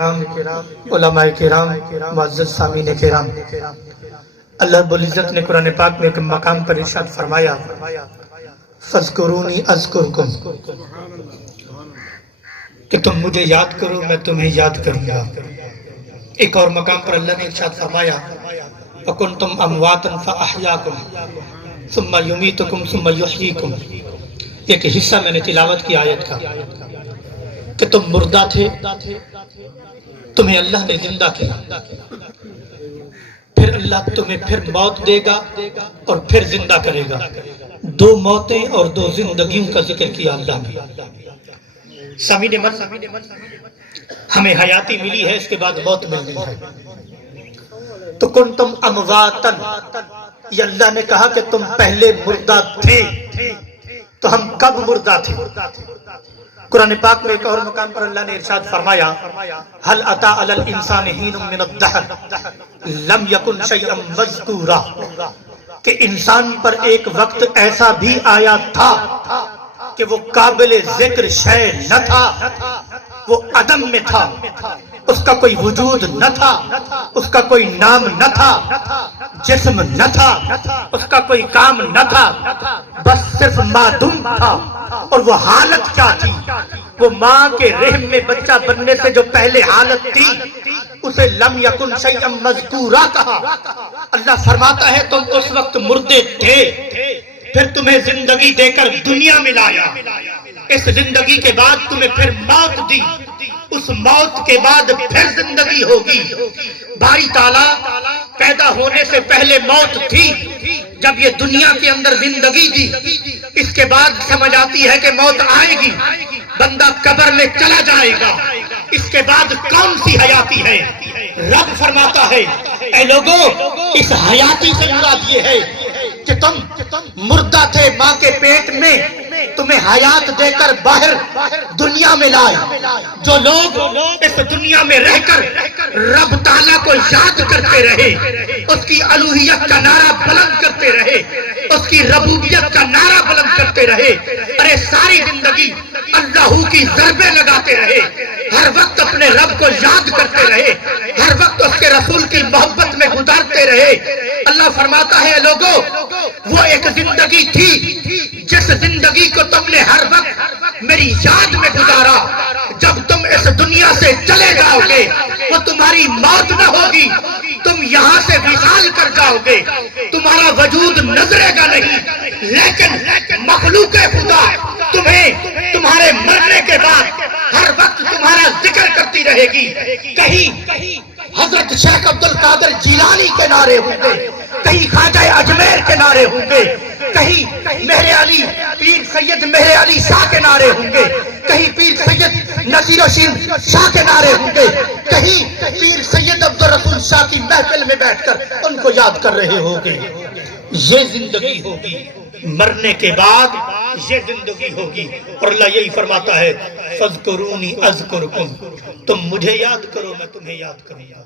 علماء کرام، معزز سامعین کرام، اللہ رب العزت نے قرآن پاک میں ایک مقام پر ارشاد فرمایا فَاذْكُرُونِي أَذْكُرْكُمْ، کہ تم مجھے یاد کرو میں تمہیں یاد کروں گا۔ ایک اور مقام پر اللہ نے ارشاد فرمایا وَكُنْتُمْ أَمْوَاتًا فَأَحْيَاكُمْ ثُمَّ يُمِيتُكُمْ ثُمَّ يُحْيِيكُمْ۔ ایک حصہ میں نے تلاوت کی آیت کا کہ تم مردہ تھے، تمہیں اللہ نے زندہ کیا، پھر اللہ تمہیں پھر موت دے گا اور پھر زندہ کرے گا۔ دو موتیں اور دو زندگیوں کا ذکر کیا اللہ نے۔ سامعین من، ہمیں حیاتی ملی ہے، اس کے بعد موت ملنی ہے۔ تو کنتم امواتن، یہ اللہ نے کہا کہ تم پہلے مردہ تھے، تو ہم کب مردہ تھے؟ قرآن پاک میں ایک اور مقام پر اللہ نے ارشاد فرمایا هل اتى على الانسان حين من الدهر لم يكن شيئا مذكورا، کہ انسان پر ایک وقت ایسا بھی آیا تھا کہ وہ قابل ذکر شے نہ تھا، وہ عدم میں تھا، اس کا کوئی وجود نہ تھا، اس کا کوئی نام نہ تھا، جسم نہ تھا، اس کا کوئی کام نہ تھا، بس صرف معدوم تھا۔ اور وہ حالت کیا تھی؟ وہ ماں کے رحم میں بچہ بننے سے جو پہلے حالت تھی اسے لم یکن شیئا مذکورا کہا۔ اللہ فرماتا ہے تم اس وقت مردے تھے، پھر تمہیں زندگی دے کر دنیا میں لایا، اس زندگی کے بعد تمہیں پھر موت دی، اس موت کے بعد پھر زندگی ہوگی۔ باری تعالیٰ پیدا ہونے سے پہلے موت تھی، جب یہ دنیا کے اندر زندگی دی، اس کے بعد سمجھ آتی ہے کہ موت آئے گی، بندہ قبر میں چلا جائے گا، اس کے بعد کون سی حیاتی ہے؟ رب فرماتا ہے اے لوگو، اس حیاتی سے مراد یہ ہے کہ تم مردہ تھے ماں کے پیٹ میں، تمہیں حیات دے کر باہر دنیا میں لائے۔ جو لوگ اس دنیا میں رہ کر رب تعالیٰ کو یاد کرتے رہے، اس کی الوہیت کا نعرہ بلند کرتے رہے، اس کی ربوبیت کا نعرہ بلند کرتے رہے، ارے ساری زندگی اللہ کی ضربیں لگاتے رہے، ہر وقت اپنے رب کو یاد کرتے رہے، ہر وقت اس کے رسول کی محبت میں گزارتے رہے، اللہ فرماتا ہے لوگوں، وہ ایک زندگی تھی جس زندگی کو تم نے ہر وقت میری یاد میں گزارا۔ جب تم اس دنیا سے چلے جاؤ گے وہ تمہاری موت نہ ہوگی، تم یہاں سے وصال کر جاؤ گے، تمہارا وجود نظرے گا نہیں، لیکن مخلوق خدا تمہیں تمہارے مرنے کے بعد ہر وقت تمہارا ذکر کرتی رہے گی۔ کہیں حضرت شیخ عبد القادر جیلانی کے نعرے ہوں گے، کہیں خواجہ اجمیر کے نعرے ہوں گے، کہیں مہر علی پیر سید مہر علی شاہ کے نعرے ہوں گے، کہیں پیر سید نصیر الدین شاہ کے نعرے ہوں گے، کہیں پیر سید عبد الرسول شاہ کی محفل میں بیٹھ کر ان کو یاد کر رہے ہوں گے۔ یہ زندگی ہوگی، مرنے کے بعد یہ زندگی ہوگی، اور اللہ یہی فرماتا ہے فَاذْكُرُونِي أَذْكُرْكُمْ، تم مجھے یاد کرو میں تمہیں یاد کروں گا۔